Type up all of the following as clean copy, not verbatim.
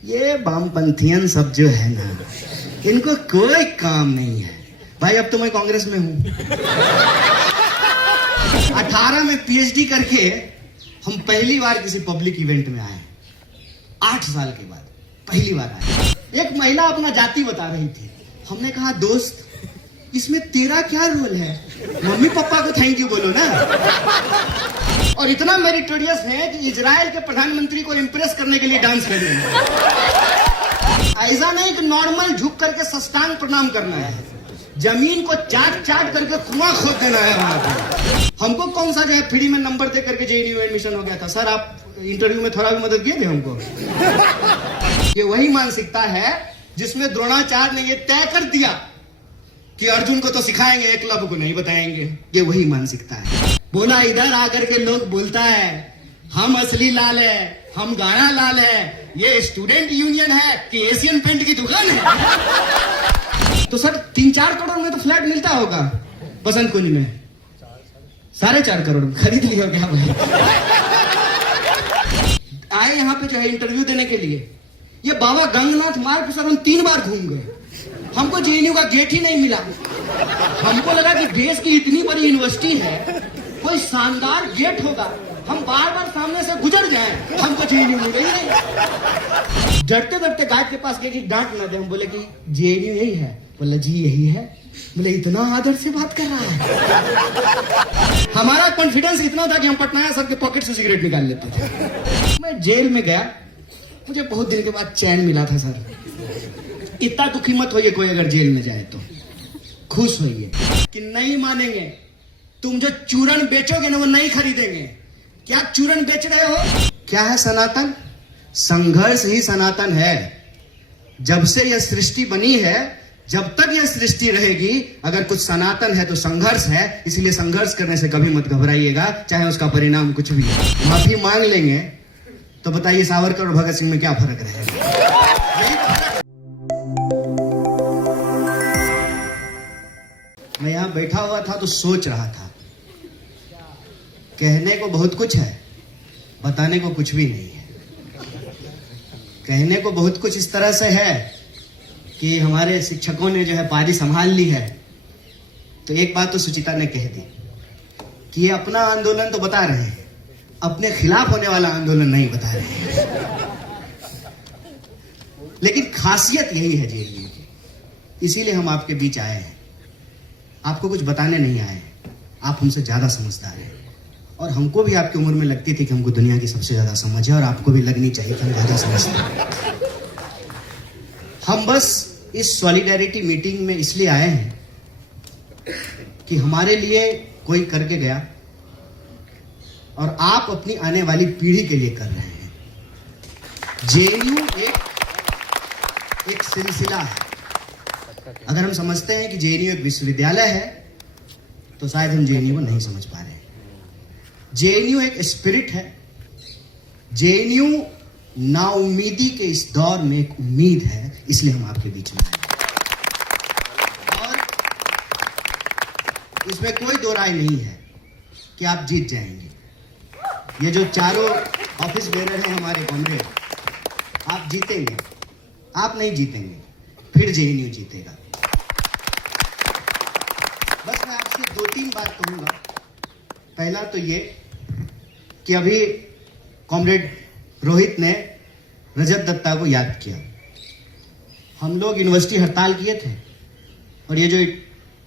ये वामपंथियन सब जो है ना, इनको कोई काम नहीं है भाई। अब तो मैं कांग्रेस में हूं। 18 में पीएचडी करके हम पहली बार किसी पब्लिक इवेंट में आए। 8 साल के बाद पहली बार आए। एक महिला अपना जाति बता रही थी। हमने कहा दोस्त इसमें तेरा क्या रोल है? मम्मी पापा को थैंक यू बोलो ना। और इतना मेरिटोरियस है कि इजराइल के प्रधानमंत्री को इंप्रेस करने के लिए डांस कर रहे हैं। ऐसा नहीं कि नॉर्मल झुक करके साष्टांग प्रणाम करना है, जमीन को चाट चाट करके कुआं खोद देना है वहां पे। हमको कौन सा जो है फ्री में नंबर दे करके जेएनयू में एडमिशन हो गया था। सर आप इंटरव्यू में थोड़ा भी मदद किए थे हमको। ये वही मानसिकता है जिसमें द्रोणाचार्य ने ये तय कर दिया कि अर्जुन को तो सिखाएंगे, एकलव्य को नहीं बताएंगे। ये वही मानसिकता है। बोला इधर आकर के लोग बोलता है हम असली लाल है, हम गाया लाल है, ये स्टूडेंट यूनियन है कि एशियन पेंट की दुकान है। तो सर 3-4 करोड़ में तो फ्लैट मिलता होगा बसंत कुंज में। 4.5 करोड़ खरीद लिया क्या भाई? आए यहाँ पे जो है इंटरव्यू देने के लिए। ये बाबा गंगनाथ मार्ग सर हम 3 बार घूम गए। हमको जेएनयू का गेट ही नहीं मिला। हमको लगा कि देश की इतनी बड़ी यूनिवर्सिटी है, कोई शानदार गेट होगा, हम बार बार सामने से गुजर जाएं। हमको जेएनयू मिल गई नहीं। डरते डरते गाइड के पास गए कि डांट ना दे। हम बोले कि जेएनयू यही है। बोला जी यही है। बोले इतना आदर से बात कर रहा है। हमारा कॉन्फिडेंस इतना था कि हम पटनायक सर के पॉकेट से सिगरेट निकाल लेते थे। मैं जेल में गया, मुझे बहुत दिन के बाद चैन मिला था सर। इतना दुखी मत होइए कोई अगर जेल में जाए तो, खुश होइए कि नहीं मानेंगे। तुम जो चूरन बेचोगे ना वो नहीं खरीदेंगे। क्या चूरन बेच रहे हो? क्या है सनातन? संघर्ष ही सनातन है। जब से यह सृष्टि बनी है, जब तक यह सृष्टि रहेगी, अगर कुछ सनातन है तो संघर्ष है। इसलिए संघर्ष करने से कभी मत घबराइएगा, चाहे उसका परिणाम कुछ भी हो। माफी मांग लेंगे तो बताइए सावरकर और भगत सिंह में क्या फर्क रहेगा? मैं यहां बैठा हुआ था तो सोच रहा था, कहने को बहुत कुछ है, बताने को कुछ भी नहीं है। कहने को बहुत कुछ इस तरह से है कि हमारे शिक्षकों ने जो है पारी संभाल ली है। तो एक बात तो सुचिता ने कह दी कि ये अपना आंदोलन तो बता रहे हैं, अपने खिलाफ होने वाला आंदोलन नहीं बता रहे हैं। लेकिन खासियत यही है जेएनयू की, इसीलिए हम आपके बीच आए हैं। आपको कुछ बताने नहीं आए, आप हमसे ज्यादा समझदार हैं। और हमको भी आपकी उम्र में लगती थी कि हमको दुनिया की सबसे ज्यादा समझ है, और आपको भी लगनी चाहिए कि हम ज्यादा समझते हैं। हम बस इस सॉलिडेरिटी मीटिंग में इसलिए आए हैं कि हमारे लिए कोई करके गया और आप अपनी आने वाली पीढ़ी के लिए कर रहे हैं। जेएनयू एक सिलसिला है। अगर हम समझते हैं कि जेएनयू एक विश्वविद्यालय है तो शायद हम जेएनयू को नहीं समझ पा रहे हैं। जेएनयू एक स्पिरिट है। जेएनयू नाउम्मीदी के इस दौर में एक उम्मीद है, इसलिए हम आपके बीच में आए। और इसमें कोई दो राय नहीं है कि आप जीत जाएंगे। ये जो चारों ऑफिस बेरर हैं हमारे कॉमरेड, आप जीतेंगे। आप नहीं जीतेंगे, फिर जेएनयू जीतेगा। बस मैं आपसे 2-3 बात कहूंगा। पहला तो ये कि अभी कॉमरेड रोहित ने रजत दत्ता को याद किया। हम लोग यूनिवर्सिटी हड़ताल किए थे और ये जो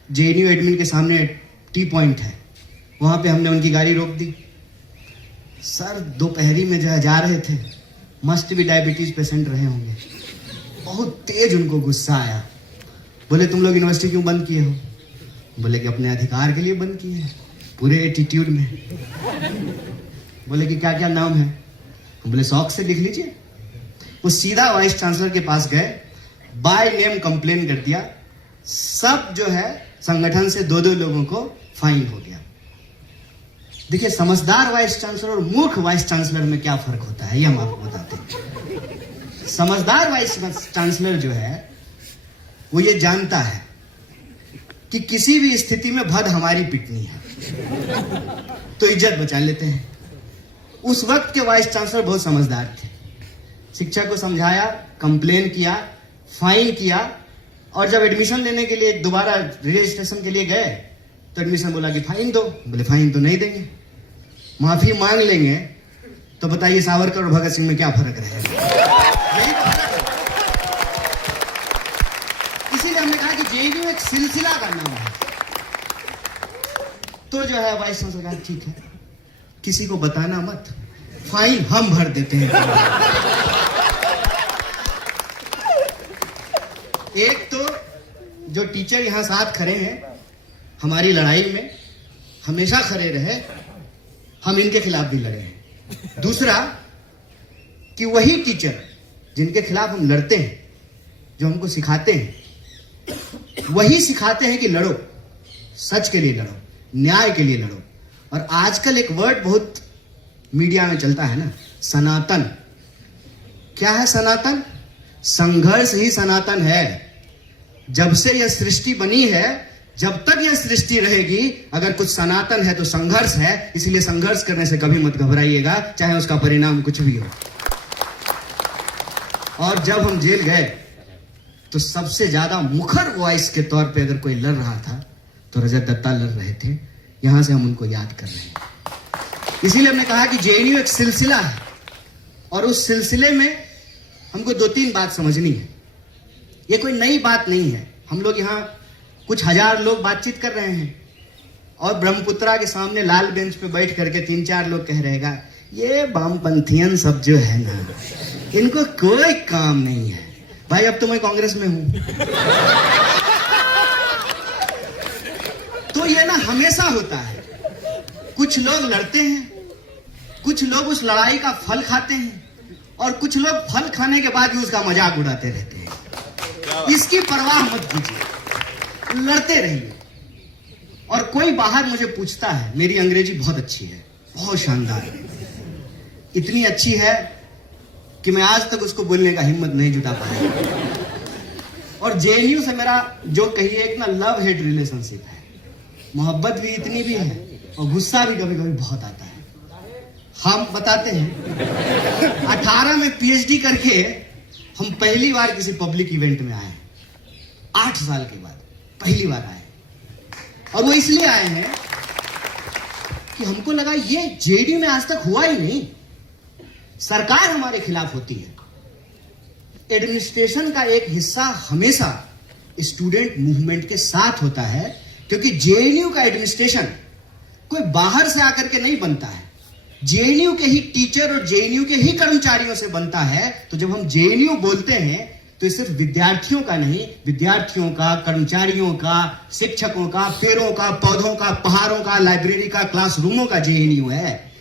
जेएनयू एडमिन के सामने टी पॉइंट है, वहां पे हमने उनकी गाड़ी रोक दी। सर दोपहरी में जो जा रहे थे, मस्ट भी डायबिटीज पेशेंट रहे होंगे। बहुत तेज उनको गुस्सा आया। बोले तुम लोग यूनिवर्सिटी क्यों बंद किए हो? बोले कि अपने अधिकार के लिए बंद किए हैं, पूरे एटीट्यूड में। बोले कि क्या क्या नाम है? बोले शौक से लिख लीजिए। वो सीधा वाइस चांसलर के पास गए, बाय नेम कंप्लेन कर दिया। सब जो है संगठन से 2-2 लोगों को फाइन हो गया। देखिए समझदार वाइस चांसलर और मूर्ख वाइस चांसलर में क्या फर्क होता है, ये हम आपको बताते हैं। समझदार वाइस चांसलर जो है वो ये जानता है कि किसी भी स्थिति में भद हमारी पिटनी है, तो इज्जत बचा लेते हैं। उस वक्त के वाइस चांसलर बहुत समझदार थे। शिक्षक को समझाया, कंप्लेन किया, फाइन किया, और जब एडमिशन लेने के लिए दोबारा रजिस्ट्रेशन के लिए गए तो एडमिशन बोला कि फाइन दो। बोले फाइन तो नहीं देंगे, माफी मांग लेंगे। तो बताइए सावरकर और भगत सिंह में क्या फर्क रहेगा? यही तो फर्क है। इसीलिए हमने कहा कि जेएनयू एक सिलसिला का नाम है। तो जो है वाइस चांसलर, ठीक है, किसी को बताना मत, फाइन हम भर देते हैं। एक तो जो टीचर यहां साथ खड़े हैं, हमारी लड़ाई में हमेशा खड़े रहे, हम इनके खिलाफ भी लड़े हैं। दूसरा कि वही टीचर जिनके खिलाफ हम लड़ते हैं, जो हमको सिखाते हैं, वही सिखाते हैं कि लड़ो, सच के लिए लड़ो, न्याय के लिए लड़ो। और आजकल एक वर्ड बहुत मीडिया में चलता है ना, सनातन। क्या है सनातन? संघर्ष ही सनातन है। जब से यह सृष्टि बनी है, जब तक यह सृष्टि रहेगी, अगर कुछ सनातन है तो संघर्ष है। इसलिए संघर्ष करने से कभी मत घबराइएगा, चाहे उसका परिणाम कुछ भी हो। और जब हम जेल गए तो सबसे ज्यादा मुखर वॉइस के तौर पे अगर कोई लड़ रहा था तो रजत दत्ता लड़ रहे थे। यहां से हम उनको याद कर रहे हैं। इसीलिए हमने कहा कि जेएनयू एक सिलसिला है, और उस सिलसिले में हमको 2-3 बात समझनी है। ये कोई नई बात नहीं है। हम लोग यहाँ कुछ हजार लोग बातचीत कर रहे हैं, और ब्रह्मपुत्रा के सामने लाल बेंच पे बैठ करके 3-4 लोग कह रहेगा, ये वामपंथियन सब जो है ना, इनको कोई काम नहीं है। भाई अब तो मैं कांग्रेस में हूं। तो ये ना हमेशा होता है, कुछ लोग लड़ते हैं, कुछ लोग उस लड़ाई का फल खाते हैं, और कुछ लोग फल खाने के बाद भी उसका मजाक उड़ाते रहते हैं। इसकी परवाह मत कीजिए, लड़ते रहिए। और कोई बाहर मुझे पूछता है, मेरी अंग्रेजी बहुत अच्छी है, बहुत शानदार है, इतनी अच्छी है कि मैं आज तक उसको बोलने का हिम्मत नहीं जुटा पाया। और जेएनयू से मेरा जो कहिए एक ना लव हेट रिलेशनशिप है। मोहब्बत भी इतनी भी है, और गुस्सा भी कभी कभी बहुत आता है। हम बताते हैं, 18 में पीएचडी करके हम पहली बार किसी पब्लिक इवेंट में आए, 8 साल के बाद पहली बार आए। और वो इसलिए आए हैं कि हमको लगा ये जेडीयू में आज तक हुआ ही नहीं। सरकार हमारे खिलाफ होती है, एडमिनिस्ट्रेशन का एक हिस्सा हमेशा स्टूडेंट मूवमेंट के साथ होता है, क्योंकि जेएनयू का एडमिनिस्ट्रेशन कोई बाहर से आकर के नहीं बनता है, जेएनयू के ही टीचर और जेएनयू के ही कर्मचारियों से बनता है। तो जब हम जेएनयू बोलते हैं तो सिर्फ विद्यार्थियों का नहीं, विद्यार्थियों का, कर्मचारियों का, शिक्षकों का, पेड़ों का, पौधों का, पहाड़ों का, लाइब्रेरी का, क्लासरूमों का जेएनयू है।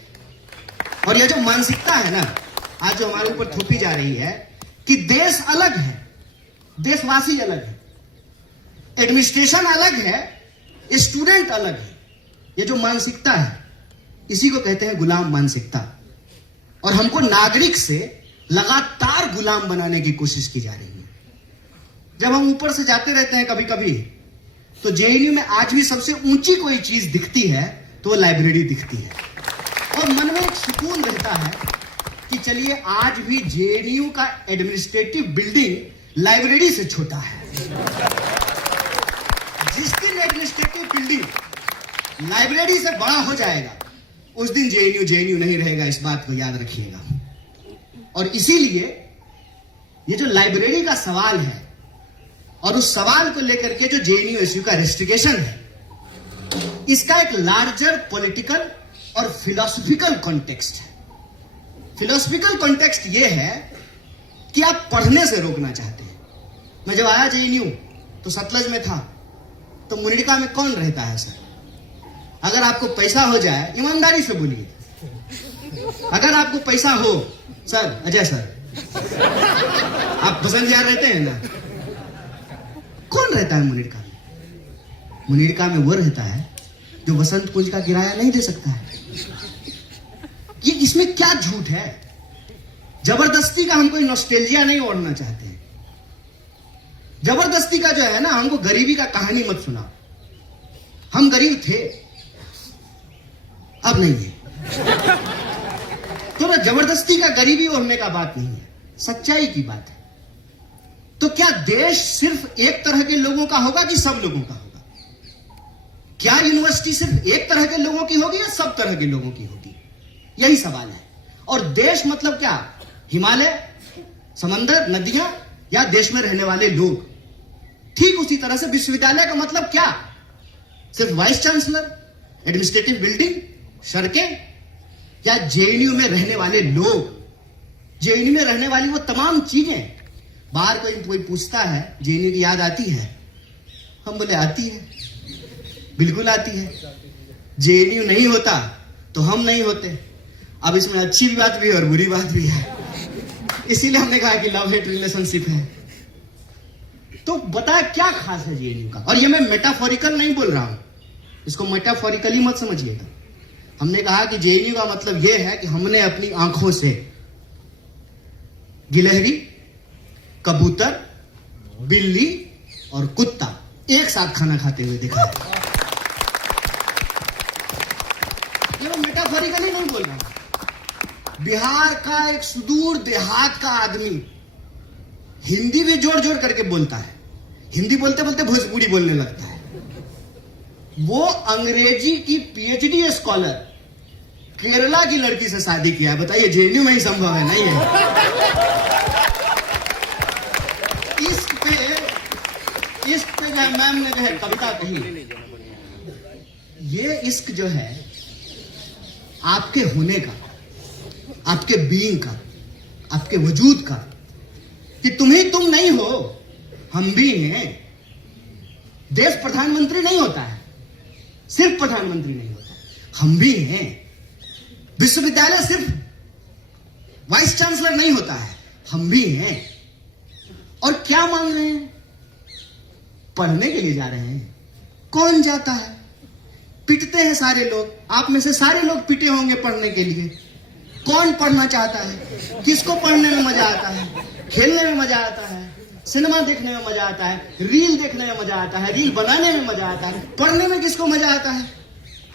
और यह जो मानसिकता है ना, आज जो हमारे ऊपर थोपी जा रही है कि देश अलग है, देशवासी अलग है, एडमिनिस्ट्रेशन अलग है, स्टूडेंट अलग है, ये जो मानसिकता है इसी को कहते हैं गुलाम मानसिकता। और हमको नागरिक से लगातार गुलाम बनाने की कोशिश की जा रही है। जब हम ऊपर से जाते रहते हैं कभी कभी, तो जेएनयू में आज भी सबसे ऊंची कोई चीज दिखती है तो वो लाइब्रेरी दिखती है, और मन में एक सुकून रहता है कि चलिए आज भी जेएनयू का एडमिनिस्ट्रेटिव बिल्डिंग लाइब्रेरी से छोटा है। जिस दिन एडमिनिस्ट्रेटिव बिल्डिंग लाइब्रेरी से बड़ा हो जाएगा, उस दिन जेएनयू नहीं रहेगा। इस बात को याद रखिएगा। और इसीलिए ये जो लाइब्रेरी का सवाल है, और उस सवाल को लेकर के जो जेएनयू एसयू का रेस्ट्रिक्शन है, इसका एक लार्जर पॉलिटिकल और फिलोसफिकल कॉन्टेक्स्ट है। फिलोसफिकल कॉन्टेक्स्ट ये है कि आप पढ़ने से रोकना चाहते हैं। मैं जब आया जेएनयू तो सतलज में था, तो मुनिरका में कौन रहता है सर? अगर आपको पैसा हो जाए, ईमानदारी से बोलिए, अगर आपको पैसा हो, सर अजय सर आप बसंत यार रहते हैं ना, कौन रहता है मुनिरका में? मुनिरका में वो रहता है जो वसंत कुंज का किराया नहीं दे सकता है। ये इसमें क्या झूठ है? जबरदस्ती का हम कोई नॉस्टैल्जिया नहीं ओढ़ना चाहते हैं। जबरदस्ती का जो है ना, हमको गरीबी का कहानी मत सुना। हम गरीब थे, अब नहीं है। तो ना जबरदस्ती का गरीबी ओढ़ने का बात नहीं है। सच्चाई की बात है। तो क्या देश सिर्फ एक तरह के लोगों का होगा कि सब लोगों का होगा? क्या यूनिवर्सिटी सिर्फ एक तरह के लोगों की होगी या सब तरह के लोगों की होगी? यही सवाल है। और देश मतलब क्या? हिमालय, समंदर, नदियां, या देश में रहने वाले लोग? ठीक उसी तरह से विश्वविद्यालय का मतलब क्या? सिर्फ वाइस चांसलर, एडमिनिस्ट्रेटिव बिल्डिंग, सड़कें, या जेएनयू में रहने वाले लोग? जेएनयू में रहने वाली वो तमाम चीजें। बाहर कोई पूछता है जेएनयू की याद आती है? हम बोले आती है, बिल्कुल आती है। जेएनयू नहीं होता तो हम नहीं होते। अब इसमें अच्छी भी बात भी है और बुरी बात भी है, इसीलिए हमने कहा कि लव हेट रिलेशनशिप है। तो बता क्या खास है जेएनयू का? और ये मैं मेटाफोरिकल नहीं बोल रहा हूं, इसको मेटाफोरिकली मत समझिएगा। हमने कहा कि जेएनयू का मतलब यह है कि हमने अपनी आंखों से गिलहरी, कबूतर, बिल्ली और कुत्ता एक साथ खाना खाते हुए देखा है। ये मैं मेटाफोरिकली नहीं बोल रहा हूं। बिहार का एक सुदूर देहात का आदमी हिंदी भी जोड़ जोड़ करके बोलता है, हिंदी बोलते बोलते भोजपुरी बोलने लगता है। वो अंग्रेजी की पीएचडी स्कॉलर केरला की लड़की से शादी किया है। बताइए जेएनयू में ही संभव है? नहीं है। इश्क पे जो है मैम ने जो है कविता कही, ये इश्क जो है आपके होने का, आपके बीइंग का, आपके वजूद का, कि तुम ही तुम नहीं हो, हम भी हैं। देश प्रधानमंत्री नहीं होता है, सिर्फ प्रधानमंत्री नहीं होता है, हम भी हैं। विश्वविद्यालय सिर्फ वाइस चांसलर नहीं होता है, हम भी हैं। और क्या मांग रहे हैं? पढ़ने के लिए जा रहे हैं। कौन जाता है? पिटते हैं सारे लोग। आप में से सारे लोग पिटे होंगे पढ़ने के लिए। कौन पढ़ना चाहता है? किसको पढ़ने में मजा आता है? खेलने में मजा आता है, सिनेमा देखने में मजा आता है, रील देखने में मजा आता है, रील बनाने में मजा आता है। पढ़ने में किसको मजा आता है?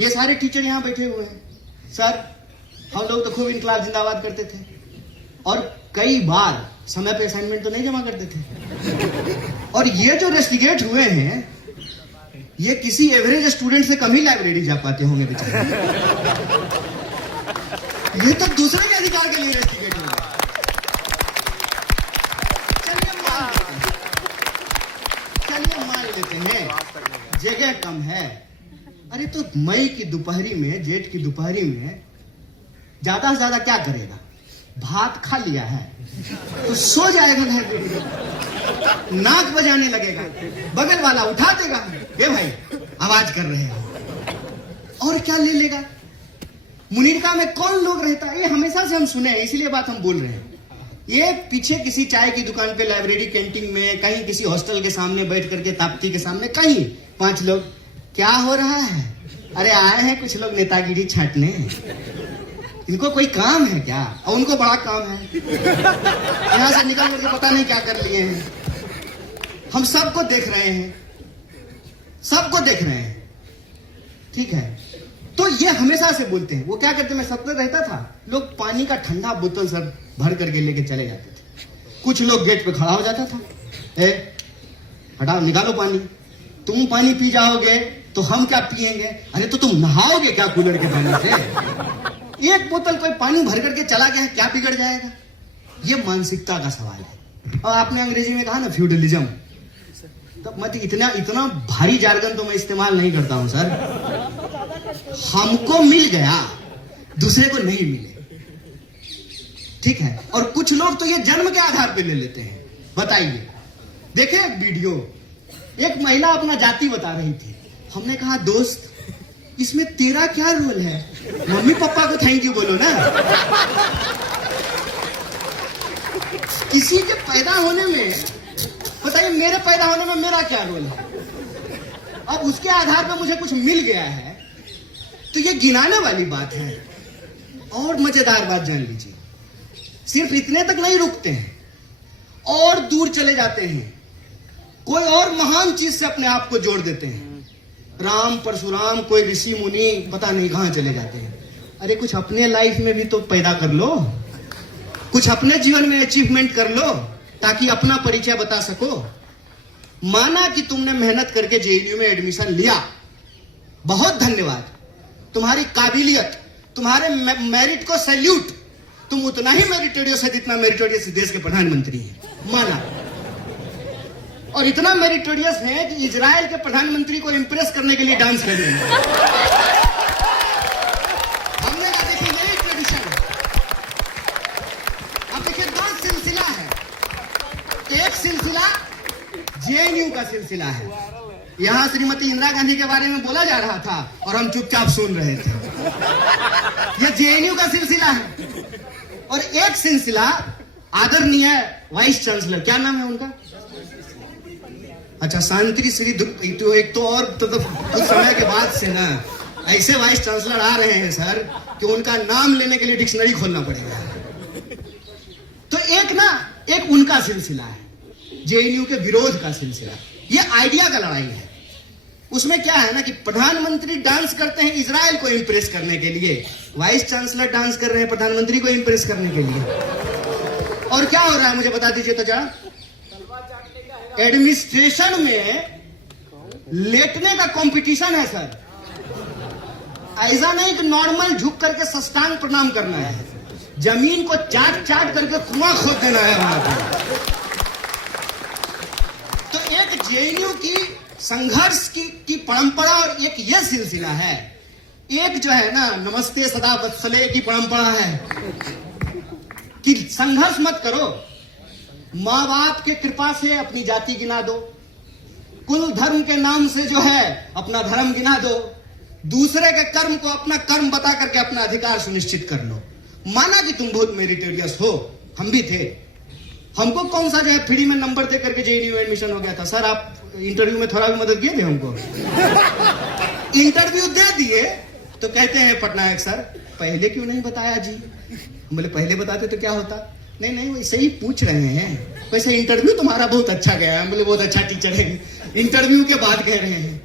ये सारे टीचर यहां बैठे हुए हैं। सर, हम लोग तो खूब इनकलाब जिंदाबाद करते थे और कई बार समय पे असाइनमेंट तो नहीं जमा करते थे। और ये जो रेस्टिगेट हुए हैं, ये किसी एवरेज स्टूडेंट से कम ही लाइब्रेरी जा पाते होंगे बेचारे। ये तो दूसरे के अधिकार के लिए रेस्टिगेट हुए। चलिए मान लेते हैं जगह कम है। अरे तो मई की दोपहरी में, जेठ की दोपहरी में ज्यादा से ज्यादा क्या करेगा? भात खा लिया है तो सो जाएगा लाइब्रेरी में, नाक बजाने लगेगा, बगल वाला उठा देगा, ए भाई आवाज कर रहे हैं, और क्या ले लेगा? मुनीरका में कौन लोग रहता है? ये हमेशा से हम सुने हैं, इसीलिए बात हम बोल रहे हैं। ये पीछे किसी चाय की दुकान पे, लाइब्रेरी कैंटीन में, कहीं किसी हॉस्टल के सामने बैठ करके, ताप्ती के सामने, कहीं 5 लोग, क्या हो रहा है? अरे आए हैं कुछ लोग नेतागिरी छांटने, इनको कोई काम है क्या? और उनको बड़ा काम है, यहां से निकल करके पता नहीं क्या कर लिए हैं। हम सबको देख रहे हैं, सबको देख रहे हैं, ठीक है? तो ये हमेशा से बोलते हैं। वो क्या करते, मैं सत्तर रहता था, लोग पानी का ठंडा बोतल सर भर करके लेके चले जाते थे। कुछ लोग गेट पे खड़ा हो जाता था, ए हटाओ, निकालो पानी, तुम पानी पी जाओगे तो हम क्या पिएंगे? अरे तो तुम नहाओगे क्या कूलर के पानी से? एक बोतल कोई पानी भर करके चला गया, क्या बिगड़ जाएगा? ये मानसिकता का सवाल है। और आपने अंग्रेजी में कहा ना फ्यूडलिज्म, तो मत इतना भारी जार्गन तो मैं इस्तेमाल नहीं करता हूं सर। हमको मिल गया, दूसरे को नहीं मिले, ठीक है? और कुछ लोग तो ये जन्म के आधार पे ले लेते हैं। बताइए, देखे एक वीडियो, एक महिला अपना जाति बता रही थी। हमने कहा दोस्त, इसमें तेरा क्या रोल है? मम्मी पापा को थैंक यू बोलो ना। किसी के पैदा होने में, बताइए मेरे पैदा होने में मेरा क्या रोल है? अब उसके आधार पर मुझे कुछ मिल गया है तो ये गिनाने वाली बात है। और मजेदार बात जान लीजिए, सिर्फ इतने तक नहीं रुकते हैं, और दूर चले जाते हैं, कोई और महान चीज से अपने आप को जोड़ देते हैं। राम परशुराम, कोई ऋषि मुनि, पता नहीं कहां चले जाते हैं। अरे कुछ अपने लाइफ में भी तो पैदा कर लो। कुछ अपने जीवन में अचीवमेंट कर लो ताकि अपना परिचय बता सको। माना कि तुमने मेहनत करके जेएनयू में एडमिशन लिया, बहुत धन्यवाद, तुम्हारी काबिलियत, तुम्हारे मेरिट को सैल्यूट। तुम उतना ही मेरिटोरियस है जितना मेरिटोरियस देश के प्रधानमंत्री हैं, माना। और इतना मेरिटोरियस है कि इजराइल के प्रधानमंत्री को इंप्रेस करने के लिए डांस कर रहे हैं। हमने कहा देखिए यही ट्रेडिशन है। अब देखिए दो सिलसिला है, एक सिलसिला जेएनयू का सिलसिला है। यहां श्रीमती इंदिरा गांधी के बारे में बोला जा रहा था और हम चुपचाप सुन रहे थे। यह जेएनयू का सिलसिला है। और एक सिलसिला आदरणीय वाइस चांसलर, क्या नाम है उनका? अच्छा, शांति श्री। तो एक तो और तो कुछ समय के बाद से ना ऐसे वाइस चांसलर आ रहे हैं सर कि उनका नाम लेने के लिए डिक्शनरी खोलना पड़ेगा। तो एक उनका सिलसिला है, जेएनयू के विरोध का सिलसिला। ये आइडिया का लड़ाई है। उसमें क्या है ना कि प्रधानमंत्री डांस करते हैं इजराइल को इंप्रेस करने के लिए, वाइस चांसलर डांस कर रहे हैं प्रधानमंत्री को इंप्रेस करने के लिए। और क्या हो रहा है मुझे बता दीजिए तो जरा। एडमिनिस्ट्रेशन में लेटने का कंपटीशन है सर। ऐसा नहीं कि नॉर्मल झुक करके साष्टांग प्रणाम करना है, जमीन को चाट चाट करके कुआं खोद देना है वहां पर। तो एक जेएनयू की संघर्ष की परंपरा और एक ये सिलसिला है। एक जो है ना नमस्ते सदा वत्सले की परंपरा है कि संघर्ष मत करो, मां बाप के कृपा से अपनी जाति गिना दो, कुल धर्म के नाम से जो है अपना धर्म गिना दो, दूसरे के कर्म को अपना कर्म बता करके अपना अधिकार सुनिश्चित कर लो। माना कि तुम बहुत मेरिटोरियस हो, हम भी थे, हमको कौन सा जो है फ्री में नंबर दे करके जेएनयू में एडमिशन हो गया था। सर आप इंटरव्यू में थोड़ा भी मदद किए थे हमको। इंटरव्यू दे दिए तो कहते हैं पटनायक सर पहले क्यों नहीं बताया जी। बोले पहले बताते तो क्या होता। नहीं नहीं वैसे ही पूछ रहे हैं, वैसे इंटरव्यू तुम्हारा बहुत अच्छा गया है। बोले बहुत अच्छा टीचर है, इंटरव्यू के बाद कह रहे हैं।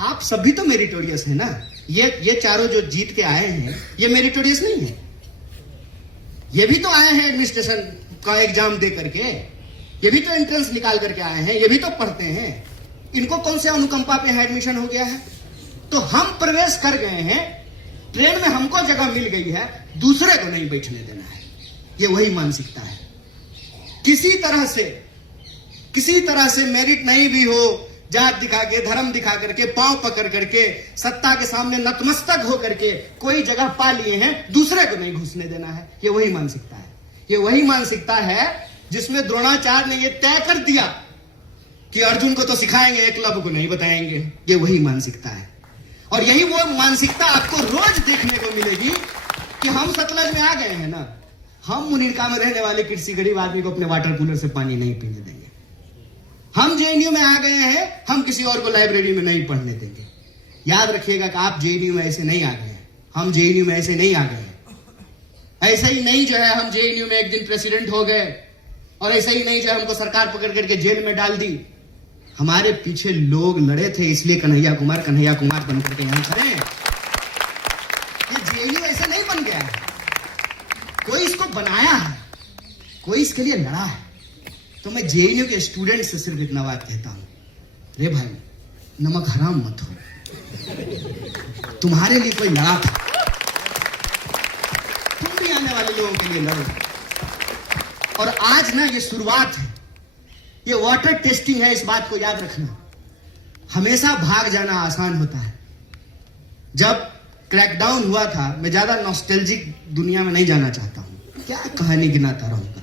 आप सभी तो मेरिटोरियस है ना। ये चारों जो जीत के आए हैं ये मेरिटोरियस नहीं है। ये भी तो आए हैं एडमिनिस्ट्रेशन का एग्जाम दे करके, ये भी तो एंट्रेंस निकाल करके आए हैं, ये भी तो पढ़ते हैं। इनको कौन से अनुकंपा पे है एडमिशन हो गया है। तो हम प्रवेश कर गए हैं, ट्रेन में हमको जगह मिल गई है, दूसरे को नहीं बैठने देना है। ये वही मानसिकता है। किसी तरह से मेरिट नहीं भी हो, जात दिखा के धर्म दिखा करके पांव पकड़ करके सत्ता के सामने नतमस्तक हो करके कोई जगह पा लिए हैं, दूसरे को नहीं घुसने देना है। ये वही मानसिकता है। ये वही मानसिकता है जिसमें द्रोणाचार्य ने ये तय कर दिया कि अर्जुन को तो सिखाएंगे, एकलव्य को नहीं बताएंगे। ये वही मानसिकता है। और यही वो मानसिकता आपको रोज देखने को मिलेगी कि हम सतलज में आ गए हैं ना, हम मुनीरका में रहने वाले किसी गरीब आदमी को अपने वाटर कूलर से पानी नहीं पीने देंगे। हम जेएनयू में आ गए हैं, हम किसी और को लाइब्रेरी में नहीं पढ़ने देंगे। याद रखिएगा कि आप जेएनयू में ऐसे नहीं आ गए हैं, हम जेएनयू में ऐसे नहीं आ गए हैं। ऐसे ही नहीं जो है हम जेएनयू में एक दिन प्रेसिडेंट हो गए और ऐसे ही नहीं जो है हमको सरकार पकड़ करके जेल में डाल दी। हमारे पीछे लोग लड़े थे, इसलिए कन्हैया कुमार बन करके यहां खड़े हैं। ये जेएनयू ऐसे नहीं बन गया है, कोई इसको बनाया है, कोई इसके लिए लड़ा है। तो मैं जेएनयू के स्टूडेंट से सिर्फ इतना बात कहता हूं, रे भाई नमक हराम मत हो, तुम्हारे लिए कोई लड़ा था, तुम भी आने वाले लोगों के लिए लड़ो। और आज ना ये शुरुआत है, ये वाटर टेस्टिंग है, इस बात को याद रखना। हमेशा भाग जाना आसान होता है। जब क्रैकडाउन हुआ था, मैं ज्यादा नॉस्टैल्जिक दुनिया में नहीं जाना चाहता हूं, क्या कहानी गिनाता रहूंगा।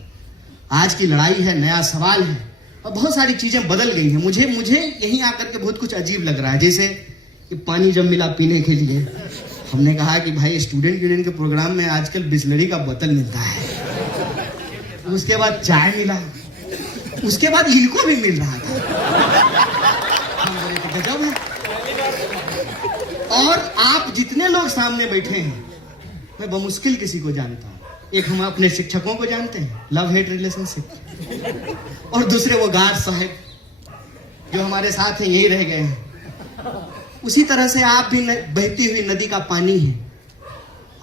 आज की लड़ाई है, नया सवाल है और बहुत सारी चीजें बदल गई हैं। मुझे यहीं आकर के बहुत कुछ अजीब लग रहा है। जैसे कि पानी जब मिला पीने के लिए, हमने कहा कि भाई स्टूडेंट यूनियन के प्रोग्राम में आजकल बिस्लरी का बोतल मिलता है, उसके बाद चाय मिला, उसके बाद इनको भी मिल रहा था। हम बोले कि गजब है। और आप जितने लोग सामने बैठे हैं, मैं बमुश्किल किसी को जानता हूं। एक हम अपने शिक्षकों को जानते हैं, लव हेट रिलेशनशिप, और दूसरे वो गार्ड साहब जो हमारे साथ हैं, यही रह गए हैं। उसी तरह से आप भी बहती हुई नदी का पानी है,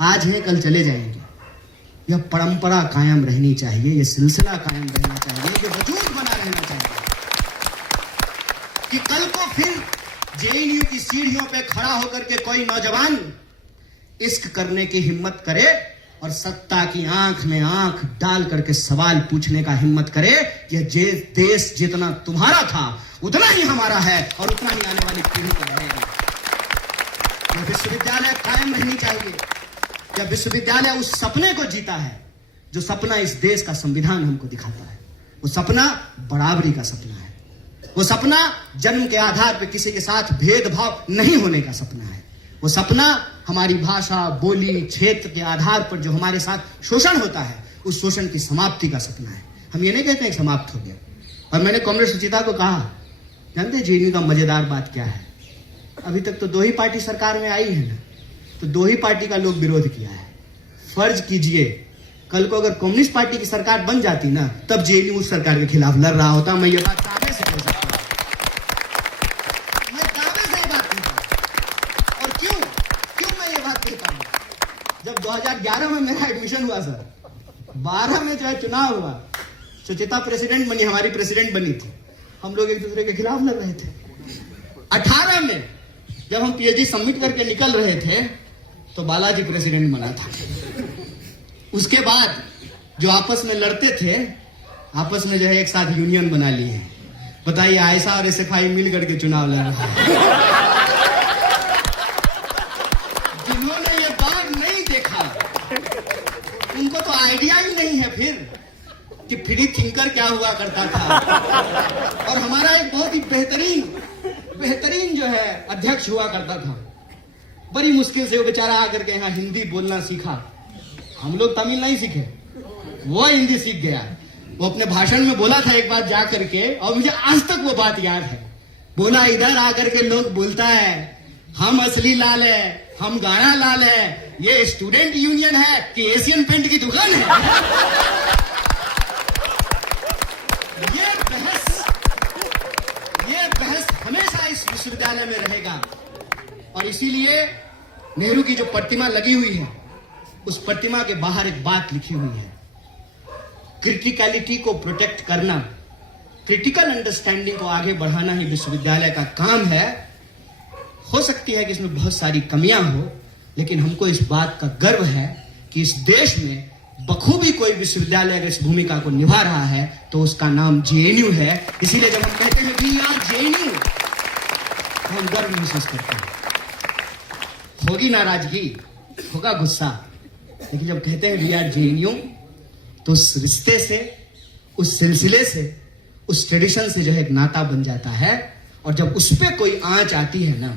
आज है कल चले जाएंगे। यह परंपरा कायम रहनी चाहिए, यह सिलसिला कायम रहना चाहिए, ये वजूद बना रहना चाहिए कि कल को फिर जेएनयू की सीढ़ियों पे खड़ा होकर के कोई नौजवान इश्क करने की हिम्मत करे और सत्ता की आंख में आंख डाल करके सवाल पूछने का हिम्मत करे। यह देश जितना तुम्हारा था उतना ही हमारा है और उतना ही आने वाली पीढ़ी का रहेगा। यह विश्वविद्यालय कायम रहनी चाहिए। यह विश्वविद्यालय उस सपने को जीता है जो सपना इस देश का संविधान हमको दिखाता है। वो सपना बराबरी का सपना है। वो सपना जन्म के आधार पर किसी के साथ भेदभाव नहीं होने का सपना है। वो सपना हमारी भाषा, बोली, क्षेत्र के आधार पर जो हमारे साथ शोषण होता है उस शोषण की समाप्ति का सपना है। हम ये नहीं कहते हैं समाप्त हो गया। और मैंने कॉमरेड सुचिता को कहा, जानते हैं जेएनयू का मजेदार बात क्या है? अभी तक तो 2 ही पार्टी सरकार में आई है ना, तो 2 ही पार्टी का लोग विरोध किया है। फर्ज कीजिए कल को अगर कम्युनिस्ट पार्टी की सरकार बन जाती ना, तब जेएनयू उस सरकार के खिलाफ लड़ रहा होता। मैं ये बात दावे से कह सकता हूं, मैं दावे से ये बात कहता हूं। और क्यों मैं ये बात कहता हूं? जब 2011 में मेरा एडमिशन हुआ सर, 12 में जो है चुनाव हुआ, सुचिता प्रेसिडेंट बनी, हमारी प्रेसिडेंट बनी थी, हम लोग एक दूसरे के खिलाफ लड़ रहे थे। 18 में जब हम पीएचडी सबमिट करके निकल रहे थे तो बालाजी प्रेसिडेंट बना था। उसके बाद जो आपस में लड़ते थे, आपस में जो है एक साथ यूनियन बना लिए हैं। बताइए, आयशा और एसएफआई मिल करके चुनाव लड़ रहा है। जिन्होंने ये बात नहीं देखा उनको तो आइडिया ही नहीं है फिर कि फ्री थिंकर क्या हुआ करता था। और हमारा एक बहुत ही बेहतरीन जो है अध्यक्ष हुआ करता था। बड़ी मुश्किल से वो बेचारा आकर के यहाँ हिंदी बोलना सीखा। हम लोग तमिल नहीं सीखे, वो हिंदी सीख गया। वो अपने भाषण में बोला था एक बात जा करके, और मुझे आज तक वो बात याद है। बोला, इधर आकर के लोग बोलता है हम असली लाल है, हम गाना लाल है, ये स्टूडेंट यूनियन है कि एशियन पेंट की दुकान है। ये बहस हमेशा इस विश्वविद्यालय में रहेगा। और इसीलिए नेहरू की जो प्रतिमा लगी हुई है, उस प्रतिमा के बाहर एक बात लिखी हुई है, क्रिटिकलिटी को प्रोटेक्ट करना, क्रिटिकल अंडरस्टैंडिंग को आगे बढ़ाना ही विश्वविद्यालय का काम है। हो सकती है कि इसमें बहुत सारी कमियां हो, लेकिन हमको इस बात का गर्व है कि इस देश में बखूबी कोई विश्वविद्यालय अगर इस भूमिका को निभा रहा है तो उसका नाम जेएनयू है। इसीलिए जब हम कहते हैं वी आर जेएनयू, तो हम गर्व महसूस करते हैं। होगी नाराजगी, होगा गुस्सा, लेकिन जब कहते हैं वी आर जेएनयू तो उस रिश्ते से, उस सिलसिले से, उस ट्रेडिशन से जो है एक नाता बन जाता है। और जब उस पर कोई आंच आती है ना,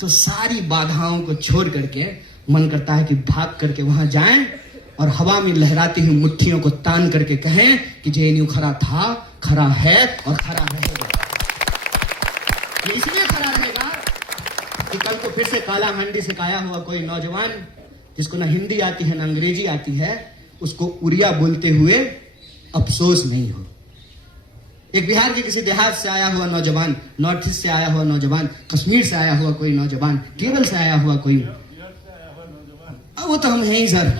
तो सारी बाधाओं को छोड़ करके मन करता है कि भाग करके वहां जाएं और हवा में लहराती हुई मुट्ठियों को तान करके कहें कि जेएनयू खरा था, खरा है और खरा रहेगा। ये इसलिए खरा रहेगा कि कल को फिर से काला मंडी से आया हुआ कोई नौजवान जिसको ना हिंदी आती है ना अंग्रेजी आती है, उसको उड़िया बोलते हुए अफसोस नहीं हो। एक बिहार के किसी देहात से आया हुआ नौजवान, नॉर्थ ईस्ट से आया हुआ नौजवान, कश्मीर से आया हुआ कोई नौजवान, केरल से आया हुआ कोई, वो तो हम हैं ही सर,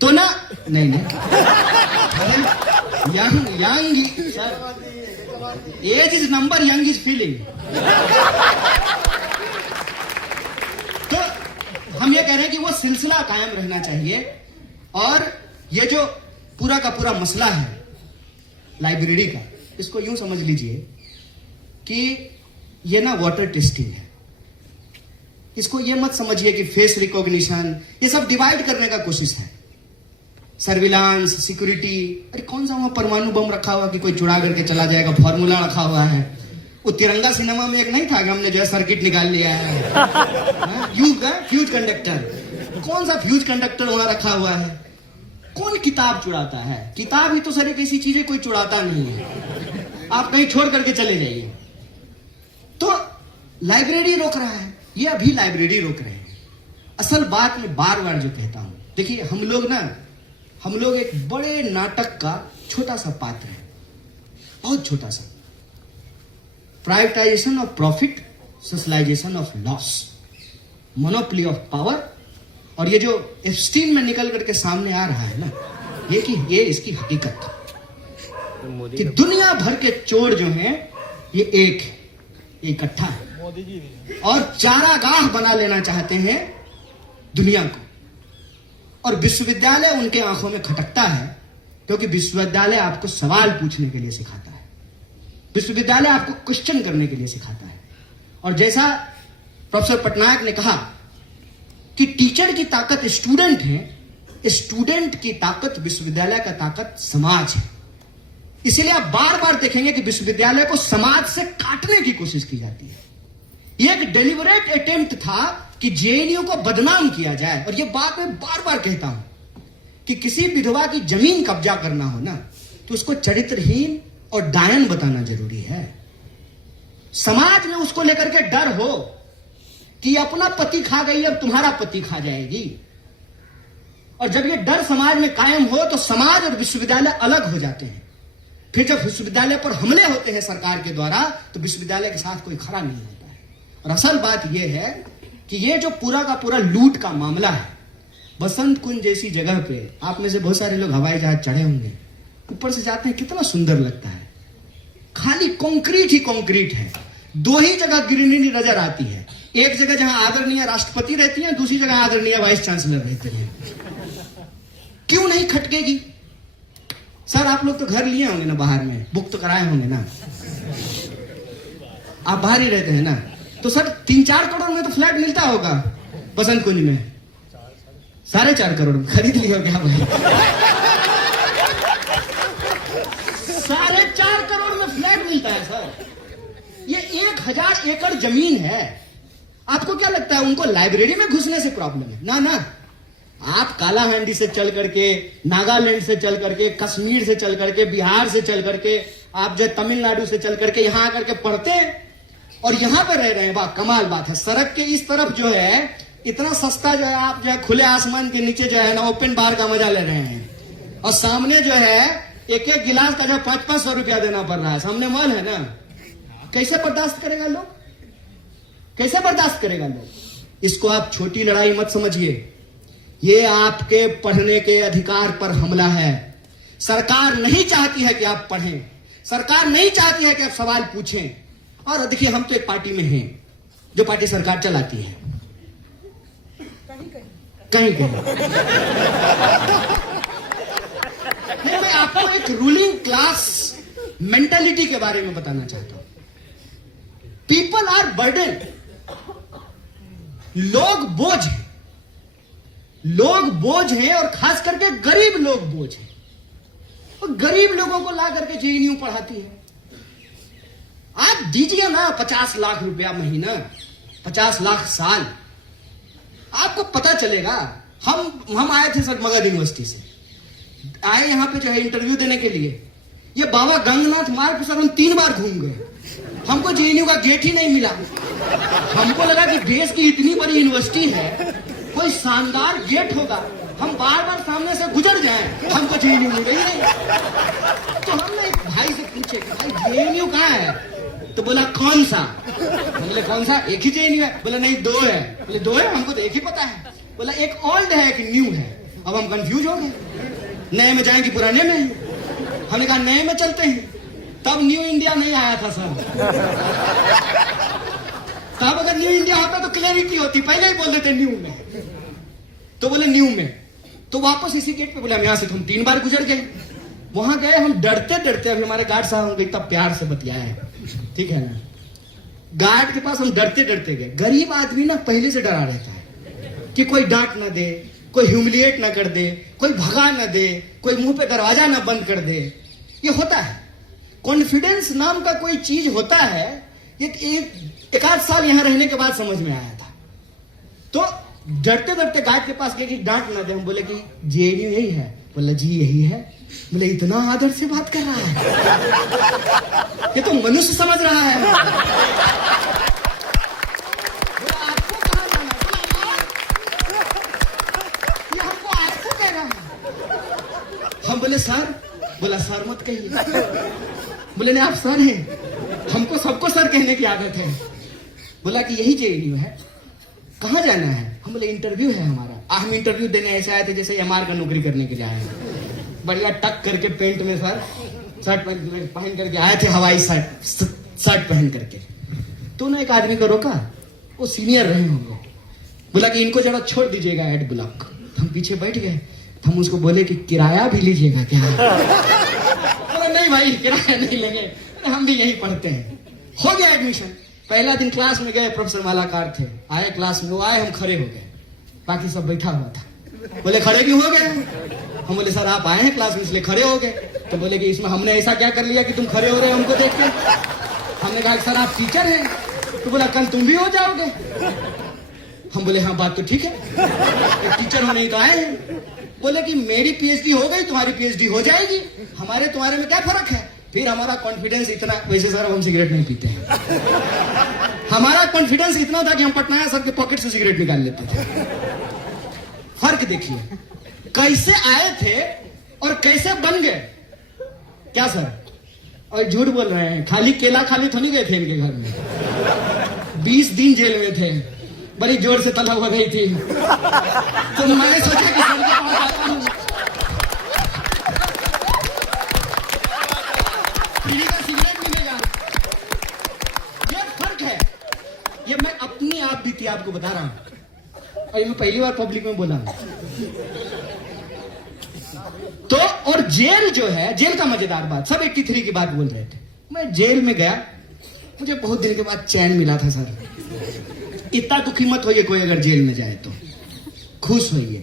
तो ना नहीं young sir, age is number, young is feeling. तो हम ये कह रहे हैं कि वो सिलसिला कायम रहना चाहिए। और ये जो पूरा का पूरा मसला है लाइब्रेरी का, इसको यूं समझ लीजिए कि ये ना वाटर टेस्टिंग है। इसको ये मत समझिए कि फेस रिकॉग्निशन, ये सब डिवाइड करने का कोशिश है। सर्विलांस, सिक्योरिटी, अरे कौन सा वहां परमाणु बम रखा हुआ कि कोई चुरा करके चला जाएगा, फॉर्मूला रखा हुआ है। वो तिरंगा सिनेमा में एक नहीं था कि हमने जो है सर्किट निकाल लिया है, फ्यूज कंडक्टर, कौन सा फ्यूज कंडक्टर वहां रखा हुआ है? कौन किताब चुराता है? किताब ही तो सर एक ऐसी चीज है कोई चुराता नहीं है, आप कहीं छोड़ करके चले जाइए। तो लाइब्रेरी रोक रहा है, ये अभी लाइब्रेरी रोक रहे हैं। असल बात मैं बार बार जो कहता हूं, देखिए हम लोग एक बड़े नाटक का छोटा सा पात्र है, बहुत छोटा सा। Privatisation of profit, socialisation of loss, monopoly of power और ये जो एप्स्टीन में निकल करके सामने आ रहा है ना, ये इसकी हकीकत कि दुनिया भर के चोर जो हैं ये एक इकट्ठा है और चारागाह बना लेना चाहते हैं दुनिया को। और विश्वविद्यालय उनके आंखों में खटकता है, क्योंकि विश्वविद्यालय आपको सवाल पूछने के लिए सिखाता है, विश्वविद्यालय आपको क्वेश्चन करने के लिए सिखाता है। और जैसा प्रोफेसर पटनायक ने कहा कि टीचर की ताकत स्टूडेंट है, स्टूडेंट की ताकत विश्वविद्यालय का ताकत समाज है। इसीलिए आप बार बार देखेंगे कि विश्वविद्यालय को समाज से काटने की कोशिश की जाती है। यह एक डेलिबरेट अटेम्प्ट था कि जेएनयू को बदनाम किया जाए। और यह बात मैं बार बार कहता हूं कि किसी विधवा की जमीन कब्जा करना हो ना, तो उसको चरित्रहीन और डायन बताना जरूरी है। समाज में उसको लेकर के डर हो कि अपना पति खा गई, अब तुम्हारा पति खा जाएगी। और जब ये डर समाज में कायम हो तो समाज और विश्वविद्यालय अलग हो जाते हैं। फिर जब विश्वविद्यालय पर हमले होते हैं सरकार के द्वारा, तो विश्वविद्यालय के साथ कोई खड़ा नहीं होता है। और असल बात यह है कि ये जो पूरा का पूरा लूट का मामला है, बसंत कुंज जैसी जगह पे आप में से बहुत सारे लोग हवाई जहाज चढ़े होंगे, ऊपर से जाते हैं कितना सुंदर लगता है। खाली कंक्रीट ही कंक्रीट है। दो ही जगह ग्रीनरी नजर आती है, एक जगह जहां आदरणीय राष्ट्रपति रहती है, दूसरी जगह आदरणीय वाइस चांसलर रहते हैं। क्यों नहीं खटकेगी? सर आप लोग तो घर लिए होंगे ना, बाहर में बुक तो कराए होंगे ना, आप बाहर ही रहते हैं ना, तो सर 3-4 करोड़ में तो फ्लैट मिलता होगा बसंत कुंज में। 4.5 करोड़ में खरीद लिया क्या भाई? 4.5 करोड़ में फ्लैट मिलता है सर। ये 1000 एकड़ जमीन है। आपको क्या लगता है उनको लाइब्रेरी में घुसने से प्रॉब्लम है? ना ना, आप कालाहांडी से चल करके, नागालैंड से चल करके, कश्मीर से चल करके, बिहार से चल करके, आप जो तमिलनाडु से चल करके यहां आकर के पढ़ते हैं और यहां पर रह रहे हैं। वाह कमाल बात है। सड़क के इस तरफ जो है इतना सस्ता जो है, आप जो है खुले आसमान के नीचे जो है ना ओपन बार का मजा ले रहे हैं, और सामने जो है एक एक गिलास का जो 500-500 रुपया देना पड़ रहा है। सामने मॉल है ना, कैसे बर्दाश्त करेगा लोग? कैसे बर्दाश्त करेगा लोग? इसको आप छोटी लड़ाई मत समझिए, ये आपके पढ़ने के अधिकार पर हमला है। सरकार नहीं चाहती है कि आप पढ़ें, सरकार नहीं चाहती है कि आप सवाल पूछें। और देखिए हम तो एक पार्टी में हैं जो पार्टी सरकार चलाती है, कहीं कहीं मैं आपको एक रूलिंग क्लास मेंटालिटी के बारे में बताना चाहता हूं। पीपल आर बर्डन, लोग बोझ हैं, लोग बोझ हैं, और खास करके गरीब लोग बोझ हैं। और गरीब लोगों को ला करके जेएनयू पढ़ाती है। आप दीजिए ना 50 लाख रुपया महीना, 50 लाख साल, आपको पता चलेगा। हम आए थे सर मगध यूनिवर्सिटी से, आए यहां पे जो है इंटरव्यू देने के लिए। ये बाबा गंगनाथ मार्ग पर सर हम 3 बार घूम गए, हमको जेएनयू का गेट ही नहीं मिला। हमको लगा कि देश की इतनी बड़ी यूनिवर्सिटी है, कोई शानदार गेट होगा, हम बार बार सामने से गुजर जाएं, हमको जेएनयू मिल गई नहीं। तो हमने एक भाई से पूछे कि भाई जेएनयू कहाँ है? तो बोला कौन सा? बोले कौन सा? एक ही जेएनयू है। बोला नहीं 2 है। बोले 2 है? हमको तो एक ही पता है। बोला एक ओल्ड है एक न्यू है। अब हम कंफ्यूज हो गए, नए में जाएंगे पुराने में। हमने कहा नए में चलते हैं। तब न्यू इंडिया नहीं आया था सर। तब अगर न्यू इंडिया होता तो क्लैरिटी होती, पहले ही बोल देते न्यू में। तो बोले न्यू में, तो वापस इसी गेट पे बोले हम यहां से हम 3 बार गुजर गए। वहां गए हम डरते डरते, अभी हमारे गार्ड साहब हमको इतना प्यार से बतियाए हैं, ठीक है ना। गार्ड के पास हम डरते डरते गए। गरीब आदमी ना पहले से डरा रहता है कि कोई डांट ना दे, कोई ह्यूमिलिएट ना कर दे, कोई भगा ना दे, कोई मुंह पे दरवाजा ना बंद कर दे। ये होता है, कॉन्फिडेंस नाम का कोई चीज होता है। एक आध साल यहां रहने के बाद समझ में आया था। तो डरते डरते गार्ड के पास गए कि डांट ना दे। हम बोले कि जेएनयू यही है? बोला जी यही है। बोले इतना आदर से बात कर रहा है, ये तो मनुष्य समझ रहा है। बोला आपको कहां जाना? ये हमको आपको कह रहा है। हम बोले सर। बोला सर मत कहिए। बोले नहीं आप सर हैं, हमको सबको सर कहने की आदत है। बोला कि यही जेएनयू है, कहां जाना है? हम बोले इंटरव्यू है हमारा। हम इंटरव्यू देने ऐसे आए थे जैसे एमआर का नौकरी करने के लिए आए हैं। बढ़िया टक करके पेंट में सर शर्ट पहन करके आए थे, हवाई शर्ट पहन करके। तो ना एक आदमी को रोका, वो सीनियर रहे होंगे, बोला कि इनको जरा छोड़ दीजिएगा एड ब्लॉक। हम पीछे बैठ गए, हम उसको बोले कि किराया भी लीजिएगा क्या? बोला नहीं भाई किराया नहीं लेंगे, हम भी यहीं पढ़ते हैं। हो गया एडमिशन। पहला दिन क्लास में गए, प्रोफेसर मालाकार थे, आए क्लास में, वो आए, हम खड़े हो गए, बाकी सब बैठा हुआ था। बोले खड़े क्यों हो गए? हम बोले सर आप आए हैं क्लास में इसलिए खड़े हो गए। तो बोले कि इसमें हमने ऐसा क्या कर लिया कि तुम खड़े हो रहे हो हमको देख के? हमने कहा सर आप टीचर हैं। तो बोला कल तुम भी हो जाओगे। हम बोले हाँ बात तो ठीक है, टीचर होने ही तो आए हैं। बोले कि मेरी पीएचडी हो गई, तुम्हारी पीएचडी हो जाएगी, हमारे तुम्हारे में क्या फर्क है? फिर हमारा कॉन्फिडेंस इतना, वैसे सर हम सिगरेट नहीं पीते हैं, हमारा कॉन्फिडेंस इतना था कि हम पटनायक सर के पॉकेट से सिगरेट निकाल लेते थे। फर्क देखिए, कैसे आए थे और कैसे बन गए। क्या सर? और झूठ बोल रहे हैं, खाली केला खाली थोड़ी गए थे इनके घर में, 20 दिन जेल में थे, बड़ी जोर से तलब हो गई थी। तो मैं सोचा कि सर के पास आता हूं, पीने का सिगरेट मिलेगा। ये फर्क है, ये मैं अपनी आप बीती आपको बता रहा हूं, और ये मैं पहली बार पब्लिक में बोला हूं। तो और जेल जो है, जेल का मजेदार बात, सब 83 की बात बोल रहे थे। मैं जेल में गया, मुझे बहुत दिन के बाद चैन मिला था सर। इतना दुखी मत होइए कोई अगर जेल में जाए तो, खुश होइए।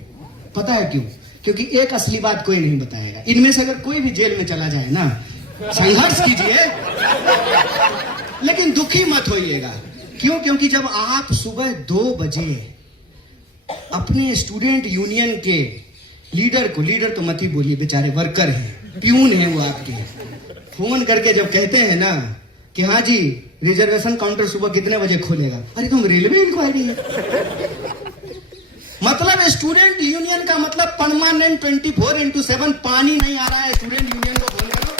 पता है क्यों? क्योंकि एक असली बात कोई नहीं बताएगा। इनमें से अगर कोई भी जेल में चला जाए ना, संघर्ष कीजिए लेकिन दुखी मत होइएगा। क्यों? क्योंकि जब आप सुबह 2 बजे अपने स्टूडेंट यूनियन के लीडर को, लीडर तो मत ही बोलिए, बेचारे वर्कर हैं, प्यून है वो आपके, फोन करके जब कहते हैं ना कि हाँ जी रिजर्वेशन काउंटर सुबह कितने बजे खोलेगा, अरे तुम रेलवे इंक्वायरी है। मतलब स्टूडेंट यूनियन का मतलब परमानेंट 24/7 पानी नहीं आ रहा है। स्टूडेंट यूनियन को फोन करो,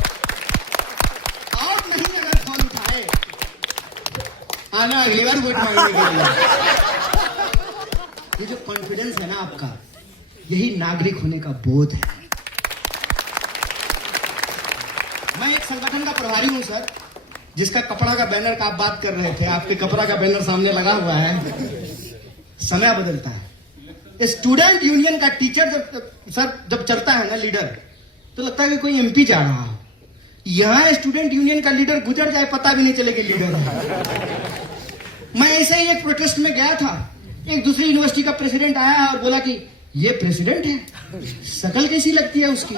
और नहीं अगर फोन उठाए आना अगली बार वोट मांगने के लिए। ये जो कॉन्फिडेंस है ना आपका, यही नागरिक होने का बोध है। मैं एक संगठन का प्रभारी हूं सर, जिसका कपड़ा का बैनर का आप बात कर रहे थे, आपके कपड़ा का बैनर सामने लगा हुआ है। समय बदलता है। स्टूडेंट यूनियन का टीचर जब चलता है ना लीडर, तो लगता है कि कोई एमपी जा रहा हो। यहां स्टूडेंट यूनियन का लीडर गुजर जाए पता भी नहीं चलेगा लीडर है। मैं ऐसे ही एक प्रोटेस्ट में गया था, एक दूसरी यूनिवर्सिटी का प्रेसिडेंट आया और बोला कि ये प्रेसिडेंट है, शकल कैसी लगती है उसकी।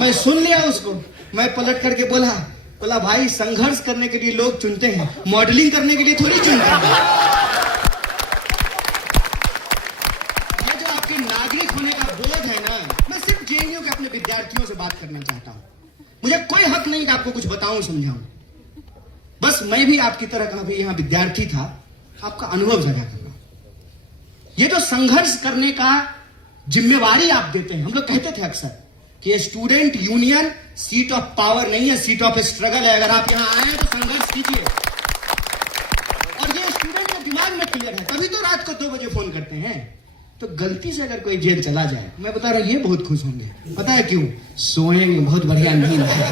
मैं सुन लिया उसको, मैं पलट करके बोला भाई संघर्ष करने के लिए लोग चुनते हैं, मॉडलिंग करने के लिए थोड़ी चुनते हैं। ये जो आपके नागरिक होने का बोध है ना, मैं सिर्फ जेएनयू के अपने विद्यार्थियों से बात करना चाहता हूं। मुझे कोई हक नहीं कि आपको कुछ बताऊं समझाऊं, बस मैं भी आपकी तरह का भी यहां विद्यार्थी था, आपका अनुभव साझा कर रहा हूं। ये जो संघर्ष करने का जिम्मेवारी आप देते हैं, हम लोग कहते थे अक्सर कि student union seat of power नहीं है, सीट ऑफ स्ट्रगल है। अगर आप यहां आए तो संघर्ष कीजिए, और ये स्टूडेंट के दिमाग में क्लियर है, तभी तो रात को 2 बजे फोन करते हैं। तो गलती से अगर कोई जेल चला जाए, मैं बता रहा हूं ये बहुत खुश होंगे। पता है क्यों? सोएंगे, बहुत बढ़िया नींद है,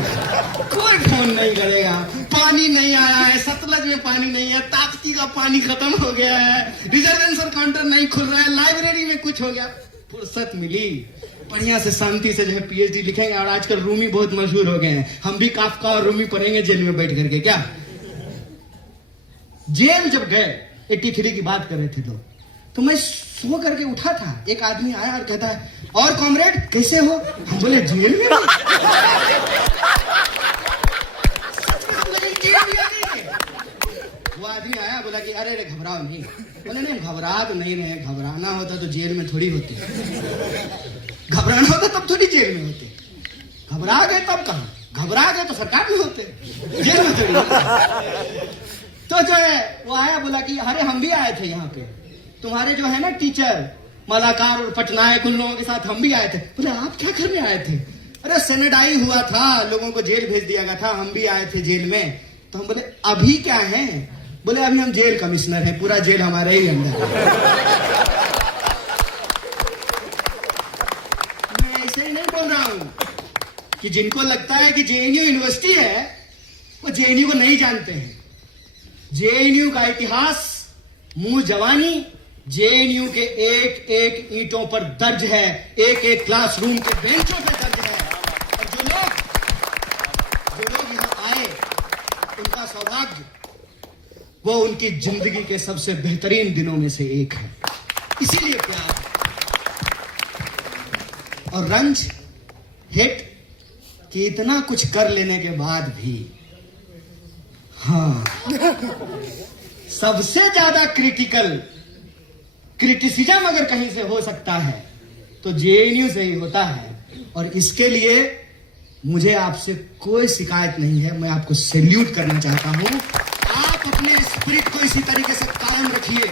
कोई फोन नहीं करेगा, पानी नहीं आया है, सतलज में पानी नहीं है, ताप्ती का पानी खत्म हो गया है, रिजर्वेशन काउंटर नहीं खुल रहा है, लाइब्रेरी में कुछ हो गया, फुर्सत मिली, बढ़िया से शांति से जो है पीएचडी लिखेंगे। और आजकल रूमी बहुत मशहूर हो गए हैं, हम भी काफका और रूमी पढ़ेंगे जेल में बैठ करके। क्या जेल जब गए, 83 की बात कर रहे थे लोग, तो मैं सो करके उठा था, एक आदमी आया और कहता है और कॉमरेड कैसे हो? हम बोले जेल में। वो आदमी आया, बोला कि अरे रे घबराओ नहीं। बोले नहीं घबरा तो नहीं रहे, घबराना होता तो जेल में थोड़ी होती, घबराना होता तब थोड़ी जेल में होते, घबरा गए तब कहां, घबरा गए तो सरकार में होते, जेल में थोड़ी होते। तो जो है वो आया, बोला कि अरे हम भी आए थे यहाँ पे, तुम्हारे जो है ना टीचर मालाकार और पटनायक, उन लोगों के साथ हम भी आए थे। बोले आप क्या करने आए थे? अरे सैनिटाइज हुआ था, लोगों को जेल भेज दिया गया था, हम भी आए थे जेल में। तो हम बोले अभी क्या है? बोले अभी हम जेल कमिश्नर हैं, पूरा जेल हमारे ही अंदर। कि जिनको लगता है कि जेएनयू यूनिवर्सिटी है वो जेएनयू को नहीं जानते हैं। जेएनयू का इतिहास, मुंह जवानी जेएनयू के एक एक ईंटों पर दर्ज है, एक एक क्लासरूम के बेंचों पर दर्ज है। और जो लोग यहां आए उनका सौभाग्य, वो उनकी जिंदगी के सबसे बेहतरीन दिनों में से एक है। इसीलिए प्यार और रंज, हिट कि इतना कुछ कर लेने के बाद भी, हाँ, सबसे ज्यादा क्रिटिसिज्म अगर कहीं से हो सकता है तो जेएनयू से ही होता है। और इसके लिए मुझे आपसे कोई शिकायत नहीं है, मैं आपको सैल्यूट करना चाहता हूं। आप अपने स्पिरिट को इसी तरीके से कायम रखिए।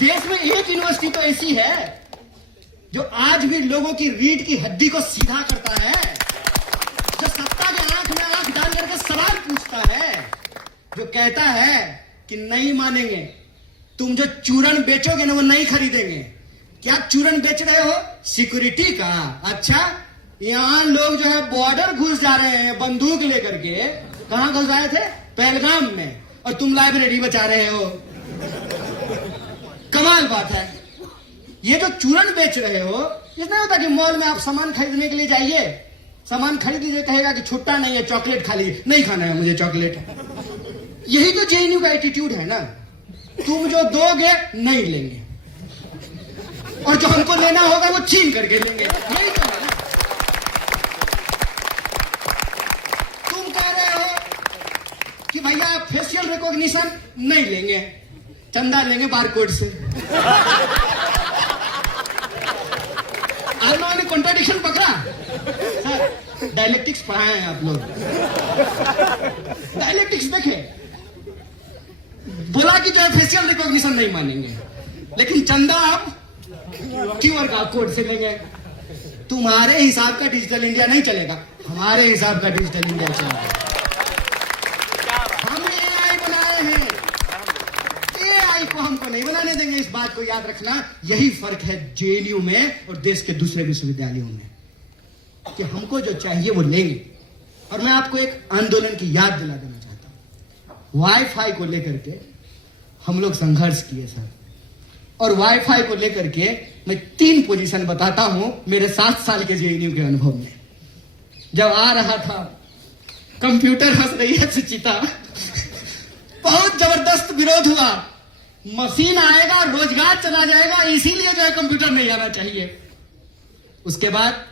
देश में एक यूनिवर्सिटी तो ऐसी है जो आज भी लोगों की रीढ़ की हड्डी को सीधा करता है, जो सत्ता के आंख में आंख डाल करके सवाल पूछता है, जो कहता है कि नहीं मानेंगे, तुम जो चूरन बेचोगे ना वो नहीं खरीदेंगे। क्या चूरन बेच रहे हो? सिक्योरिटी का? अच्छा, यहां लोग जो है बॉर्डर घुस जा रहे हैं बंदूक लेकर के। कहां घुस आए थे? पहलगाम में, और तुम लाइब्रेरी बचा रहे हो। कमाल बात है। ये जो चूरन बेच रहे हो, इसमें होता कि मॉल में आप सामान खरीदने के लिए जाइए, सामान खरीद लीजिए, कहेगा कि छुट्टा नहीं है, चॉकलेट खा लीजिए। नहीं खाना है मुझे चॉकलेट। यही तो जेएनयू का एटीट्यूड है ना। तुम जो दोगे नहीं लेंगे, और जो हमको लेना होगा वो छीन करके लेंगे। यही तो है ना। तुम कह रहे हो कि भैया फेशियल रिकॉग्निशन नहीं लेंगे, चंदा लेंगे बारकोड से। आप लोगों ने कॉन्ट्राडिक्शन पकड़ा? सर डायलेक्टिक्स पढ़ाए हैं आप लोग, डायलेक्टिक्स देखे। बोला कि जो है फेशियल रिकॉग्निशन नहीं मानेंगे, लेकिन चंदा आप क्यूआर का कोड से लेंगे। तुम्हारे हिसाब का डिजिटल इंडिया नहीं चलेगा, हमारे हिसाब का डिजिटल इंडिया चलेगा। हम एआई बनाए हैं, एआई को हमको नहीं बनाने देंगे। इस बात को याद रखना। यही फर्क है जेएनयू में और देश के दूसरे विश्वविद्यालयों में, कि हमको जो चाहिए वो लेंगे। और मैं आपको एक आंदोलन की याद दिला देना चाहता हूं। वाईफाई को लेकर के हम लोग संघर्ष किए सर, और वाईफाई को लेकर के मैं 3 पोजीशन बताता हूं मेरे 7 साल के जेएनयू के अनुभव में। जब आ रहा था, कंप्यूटर हंस रही है सुचिता, बहुत जबरदस्त विरोध हुआ। मशीन आएगा, रोजगार चला जाएगा, इसीलिए जो है कंप्यूटर नहीं आना चाहिए। उसके बाद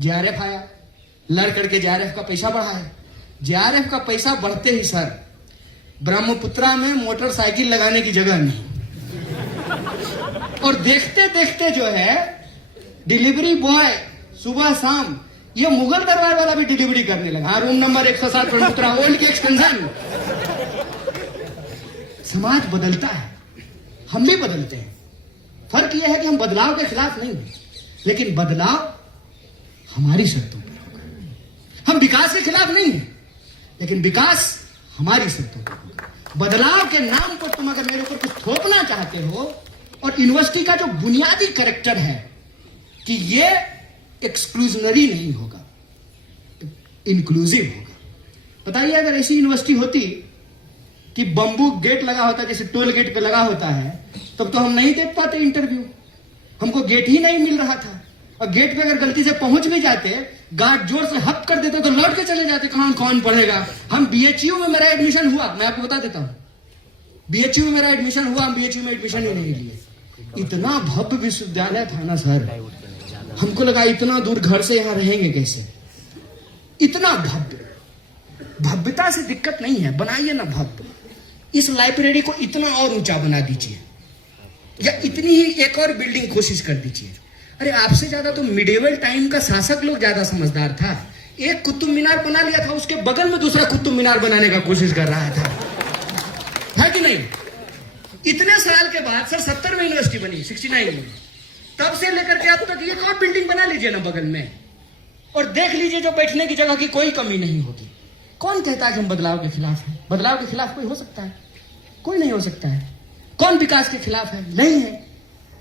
जेआरएफ आया, लड़ करके जेआरएफ का पैसा बढ़ाया। जेआरएफ का पैसा बढ़ते ही सर ब्रह्मपुत्रा में मोटरसाइकिल लगाने की जगह नहीं, और देखते देखते जो है डिलीवरी बॉय सुबह शाम ये मुगल दरबार वाला भी डिलीवरी करने लगा। हाँ, रूम नंबर 107 ब्रह्मपुत्रा ओल्ड की एक्सटेंशन। समाज बदलता है, हम भी बदलते हैं। फर्क यह है कि हम बदलाव के खिलाफ नहीं हैं, लेकिन बदलाव हमारी शर्तों पर होगा। हम विकास के खिलाफ नहीं हैं, लेकिन विकास हमारी शर्तों पर होगा। बदलाव के नाम पर तुम अगर मेरे ऊपर कुछ थोपना चाहते हो, और यूनिवर्सिटी का जो बुनियादी कैरेक्टर है कि ये एक्सक्लूजनरी नहीं होगा, इंक्लूसिव होगा। बताइए, अगर ऐसी यूनिवर्सिटी होती कि बंबू गेट लगा होता, जैसे टोल गेट पे लगा होता है, तब तो हम नहीं देख पाते इंटरव्यू। हमको गेट ही नहीं मिल रहा था, और गेट पे अगर गलती से पहुंच भी जाते, गार्ड जोर से हप कर देते तो लौट के चले जाते। कौन पढ़ेगा? हम बीएचयू में मेरा एडमिशन हुआ, मैं आपको बता देता हूं, बीएचयू में मेरा एडमिशन हुआ, हम बीएचयू में एडमिशन ही नहीं लिए। इतना भव्य विश्वविद्यालय था ना सर, हमको लगा इतना दूर घर से यहां रहेंगे कैसे। इतना भव्य, भव्यता से दिक्कत नहीं है, बनाइए ना भव्य। इस लाइब्रेरी को इतना और ऊंचा बना दीजिए, या इतनी ही एक और बिल्डिंग कोशिश कर दीजिए। अरे आपसे ज्यादा तो मिडिवल टाइम का शासक लोग ज्यादा समझदार था। एक कुतुब मीनार बना लिया था, उसके बगल में दूसरा कुतुब मीनार बनाने का कोशिश कर रहा था, है कि नहीं? इतने साल के बाद सर 70 में यूनिवर्सिटी बनी, 69 में, तब से लेकर के अब तक एक और बिल्डिंग बना लीजिए ना बगल में, और देख लीजिए जो बैठने की जगह की कोई कमी नहीं होगी। कौन कहता है कि हम बदलाव के खिलाफ हैं? बदलाव के खिलाफ कोई हो सकता है? कोई नहीं हो सकता है। कौन विकास के खिलाफ है? नहीं है।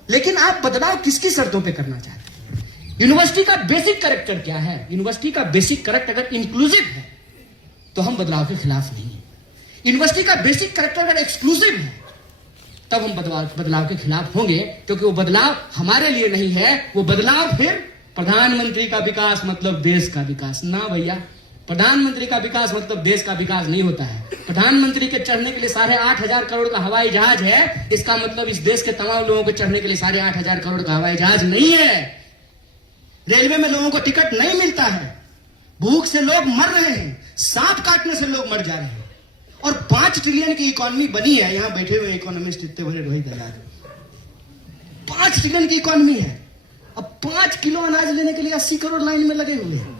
लेकिन आप बदलाव किसकी शर्तों पे करना चाहते हैं? यूनिवर्सिटी का बेसिक कैरेक्टर क्या है? यूनिवर्सिटी का बेसिक कैरेक्टर अगर इंक्लूसिव है तो हम बदलाव के खिलाफ नहीं है। यूनिवर्सिटी का बेसिक कैरेक्टर अगर एक्सक्लूसिव है तब हम बदलाव के खिलाफ होंगे, क्योंकि वो बदलाव हमारे लिए नहीं है। वो बदलाव फिर प्रधानमंत्री का विकास मतलब देश का विकास ना भैया। प्रधानमंत्री का विकास मतलब देश का विकास नहीं होता है। प्रधानमंत्री के चढ़ने के लिए 8,500 करोड़ का हवाई जहाज है, इसका मतलब इस देश के तमाम लोगों को चढ़ने के लिए 8,500 करोड़ का हवाई जहाज नहीं है। रेलवे में लोगों को टिकट नहीं मिलता है, भूख से लोग मर रहे हैं, सांप काटने से लोग मर जा रहे हैं, और 5 ट्रिलियन की इकोनॉमी बनी है। यहां बैठे हुए इकोनॉमिस्ट इतने बड़े रोहित आजाद, 5 ट्रिलियन की इकोनॉमी है। अब 5 किलो अनाज लेने के लिए 80 करोड़ लाइन में लगे हुए हैं।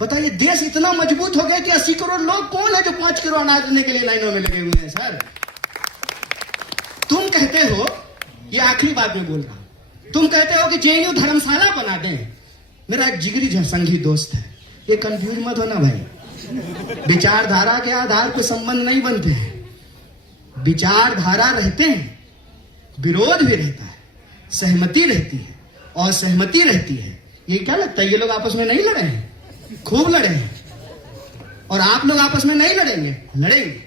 बताइए, देश इतना मजबूत हो गया कि 80 करोड़ लोग कौन है जो 5 किलो अनाज लेने के लिए लाइनों में लगे हुए हैं? सर, तुम कहते हो, ये आखिरी बात में बोल रहा हूं, तुम कहते हो कि जेएनयू धर्मशाला बना दें। मेरा एक जिगरी संघी दोस्त है, ये कंफ्यूज मत होना भाई। विचारधारा के आधार पर संबंध नहीं बनते हैं। विचारधारा रहते हैं, विरोध भी रहता है, सहमति रहती है, असहमति रहती है। ये क्या लगता है, ये लोग आपस में नहीं लड़े हैं? खूब लड़े हैं। और आप लोग आपस में नहीं लड़ेंगे? लड़ेंगे।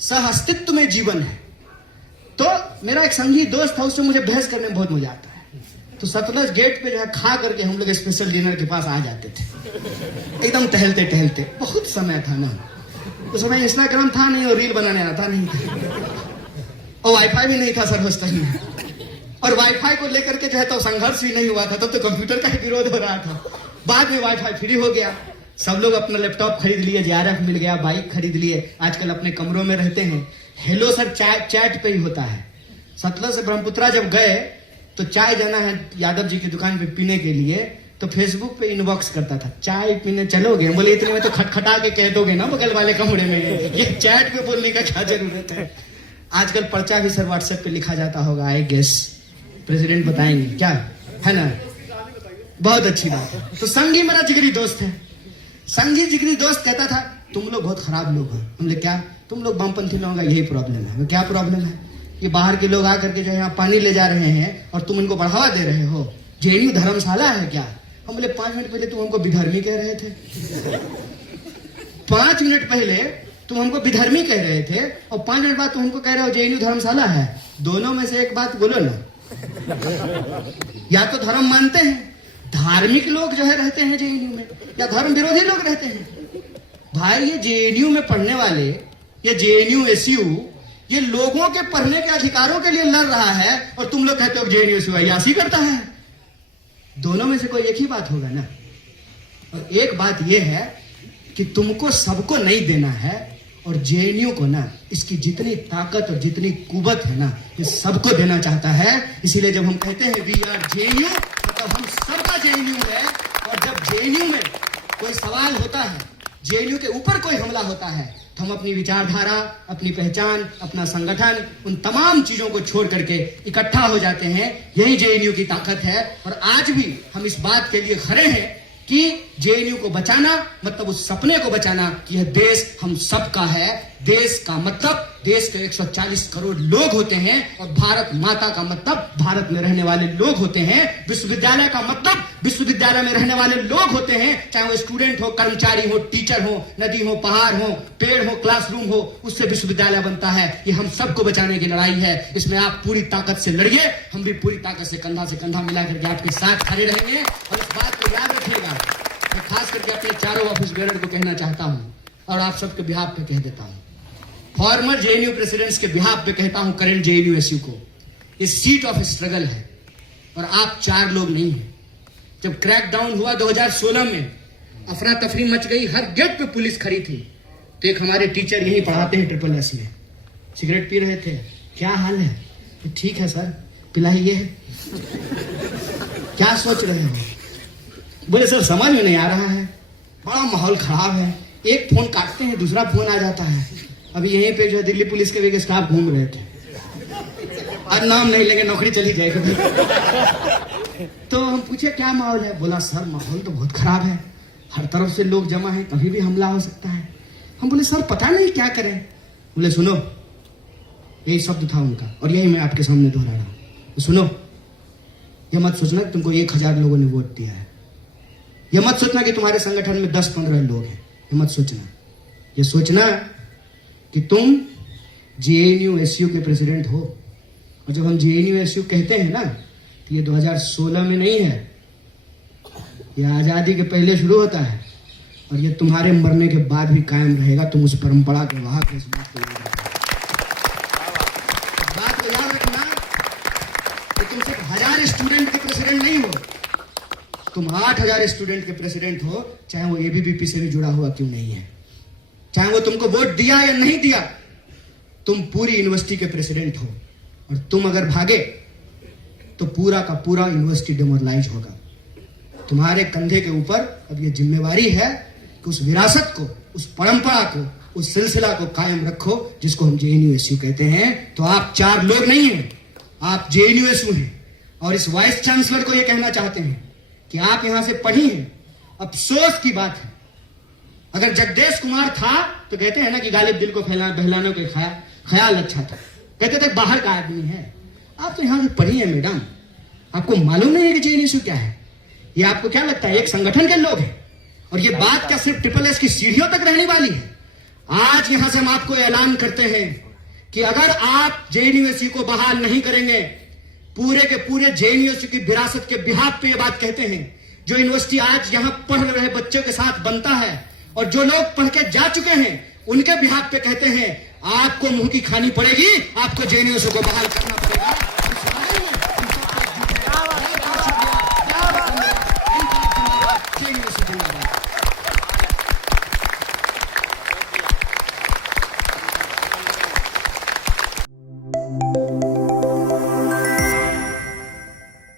सह अस्तित्व में जीवन है। तो मेरा एक संगी दोस्त था, उससे मुझे बहस करने में बहुत मजा आता है। तो सतलज गेट पे जो है खा करके हम लोग स्पेशल डिनर के पास आ जाते थे, एकदम टहलते टहलते। बहुत समय था ना, उस समय इंस्टाग्राम था नहीं और रील बनाने आता नहीं था, और वाईफाई भी नहीं था सर हॉस्टल में। और वाईफाई को लेकर के जो है तो संघर्ष भी नहीं हुआ था, तब तो कंप्यूटर का ही विरोध हो रहा था। बाद में वाईफाई फ्री हो गया, सब लोग अपना लैपटॉप खरीद लिए, जेआरएफ मिल गया, बाइक खरीद लिए, आजकल अपने कमरों में रहते हैं। हेलो सर चैट पे ही होता है। सतलज से ब्रह्मपुत्रा जब गए तो चाय जाना है यादव जी की दुकान पे पीने के लिए, तो फेसबुक पे इनबॉक्स करता था, चाय पीने चलोगे? बोले इतने में तो खटखटा के कह दोगे ना बगल वाले कमरे में, ये चैट पे बोलने का क्या जरूरत है? आजकल पर्चा भी सर व्हाट्सएप पे लिखा जाता होगा, आई गेस प्रेसिडेंट बताएंगे क्या है ना। बहुत अच्छी बात है। तो संगी मेरा जिगरी दोस्त है। संगी जिगरी दोस्त कहता था तुम लोग बहुत खराब लोग हो। हमने क्या? तुम लोग वामपंथी लोगों का यही प्रॉब्लम है। क्या प्रॉब्लम है? ये बाहर के लोग आकर के जो यहाँ पानी ले जा रहे हैं और तुम इनको बढ़ावा दे रहे हो। जेएनयू धर्मशाला है क्या? हम बोले 5 मिनट पहले तुम हमको विधर्मी कह रहे थे। 5 मिनट पहले तुम हमको विधर्मी कह रहे थे और 5 मिनट बाद तुम हमको कह रहे हो जेएनयू धर्मशाला है। दोनों में से एक बात बोलो ना। या तो धर्म मानते हैं, धार्मिक लोग जो है रहते हैं जेएनयू में, या धर्म विरोधी लोग रहते हैं। भाई ये जेएनयू में पढ़ने वाले, ये जेएनयू एसयू, ये लोगों के पढ़ने के अधिकारों के लिए लड़ रहा है, और तुम लोग कहते हो जेएनयू एसयू अय्यासी करता है। दोनों में से कोई एक ही बात होगा ना। और एक बात यह है कि तुमको सबको नहीं देना है, और जेएनयू को ना इसकी जितनी ताकत और जितनी कुवत है ना, ये सबको देना चाहता है। इसीलिए जब हम कहते हैं वी आर जेएनयू, मतलब हम सबका जेएनयू है। और जब जेएनयू में कोई सवाल होता है, जेएनयू के ऊपर कोई हमला होता है, तो हम अपनी विचारधारा, अपनी पहचान, अपना संगठन, उन तमाम चीजों को छोड़ करके इकट्ठा हो जाते हैं। यही जेएनयू की ताकत है। और आज भी हम इस बात के लिए खड़े हैं कि जेएनयू को बचाना मतलब उस सपने को बचाना कि यह देश हम सबका है। देश का मतलब देश के 140 करोड़ लोग होते हैं, और भारत माता का मतलब भारत में रहने वाले लोग होते हैं। विश्वविद्यालय का मतलब विश्वविद्यालय में रहने वाले लोग होते हैं, चाहे वो स्टूडेंट हो, कर्मचारी हो, टीचर हो, नदी हो, पहाड़ हो, पेड़ हो, क्लासरूम हो, उससे विश्वविद्यालय बनता है। ये हम सबको बचाने की लड़ाई है। इसमें आप पूरी ताकत से लड़िए, हम भी पूरी ताकत से कंधा मिला करके आपके साथ खड़े रहेंगे। और इस बात को याद रखिएगा, मैं खास करके अपने चारों ऑफिस बेरर को कहना चाहता हूं, और आप सबके बिहाफ पे कह देता हूं, फॉर्मर जेएनयू प्रेसिडेंट्स के बिहाफ पे कहता हूं, करंट जेएनयू एसयू को, ये सीट ऑफ स्ट्रगल है, और आप 4 लोग नहीं हैं। जब क्रैकडाउन हुआ 2016 में, अफरा तफरी मच गई, हर गेट पे पुलिस खड़ी थी, तो एक हमारे टीचर यही पढ़ाते हैं SSS में, सिगरेट पी रहे थे। क्या हाल है? ठीक है सर, पिलाइए। क्या सोच रहे हो? बोले सर समझ में नहीं आ रहा है, बड़ा माहौल खराब है, एक फोन काटते हैं दूसरा फोन आ जाता है। अभी यहीं पे जो है दिल्ली पुलिस के भी स्टाफ घूम रहे थे, आज नाम नहीं लेंगे, नौकरी चली जाएगी। तो हम पूछे क्या माहौल है? बोला सर माहौल तो बहुत खराब है, हर तरफ से लोग जमा है, कभी भी हमला हो सकता है। हम बोले सर पता नहीं क्या करें। बोले सुनो, यही शब्द था उनका, और यही मैं आपके सामने दोहरा रहा हूं। सुनो, ये मत सोचना तुमको 1000 लोगों ने वोट दिया है, ये मत सोचना कि तुम्हारे संगठन में 10-15 लोग हैं, ये मत सोचना। ये सोचना कि तुम JNU-SU के प्रेसिडेंट हो। और जब हम JNU-SU कहते हैं ना, तो ये 2016 में नहीं है, ये आजादी के पहले शुरू होता है और ये तुम्हारे मरने के बाद भी कायम रहेगा। तुम उस परंपरा के वाहक, इस बात को याद रखना कि तुम सिर्फ 1000 स्टूडेंट के प्रेसिडेंट नहीं हो, तुम 8000 स्टूडेंट के प्रेसिडेंट हो, चाहे वो ABVP से भी जुड़ा हुआ क्यों नहीं है, चाहे वो तुमको वोट दिया या नहीं दिया, तुम पूरी यूनिवर्सिटी के प्रेसिडेंट हो। और तुम अगर भागे तो पूरा का पूरा यूनिवर्सिटी डिमोरलाइज होगा। तुम्हारे कंधे के ऊपर अब ये जिम्मेवारी है कि उस विरासत को, उस परंपरा को, उस सिलसिला को कायम रखो जिसको हम JNU-SU कहते हैं। तो आप 4 लोग नहीं हैं, आप JNU-SU हैं। और इस वाइस चांसलर को ये कहना चाहते हैं कि आप यहां से पढ़ी हैं। अफसोस की बात है, अगर जगदेश कुमार था तो कहते हैं ना कि गालिब दिल को बहलाने के ख्याल अच्छा था, कहते थे बाहर का आदमी है। आप तो यहां से पढ़ी है मैडम, आपको मालूम नहीं है कि JNU-SU क्या है? ये आपको क्या लगता है एक संगठन के लोग हैं? और ये बात क्या सिर्फ SSS की सीढ़ियों तक रहने वाली है? आज यहां से हम आपको ऐलान करते हैं कि अगर आप JNU-SU को बहाल नहीं करेंगे, पूरे के पूरे JNU-SU की विरासत के बिहाफ पे ये बात कहते हैं। जो यूनिवर्सिटी आज यहां पढ़ रहे बच्चों के साथ बनता है और जो लोग पढ़ के जा चुके हैं उनके बिहाफ पे कहते हैं, आपको मुंह की खानी पड़ेगी, आपको JNU-SU को बहाल करना पड़ेगा।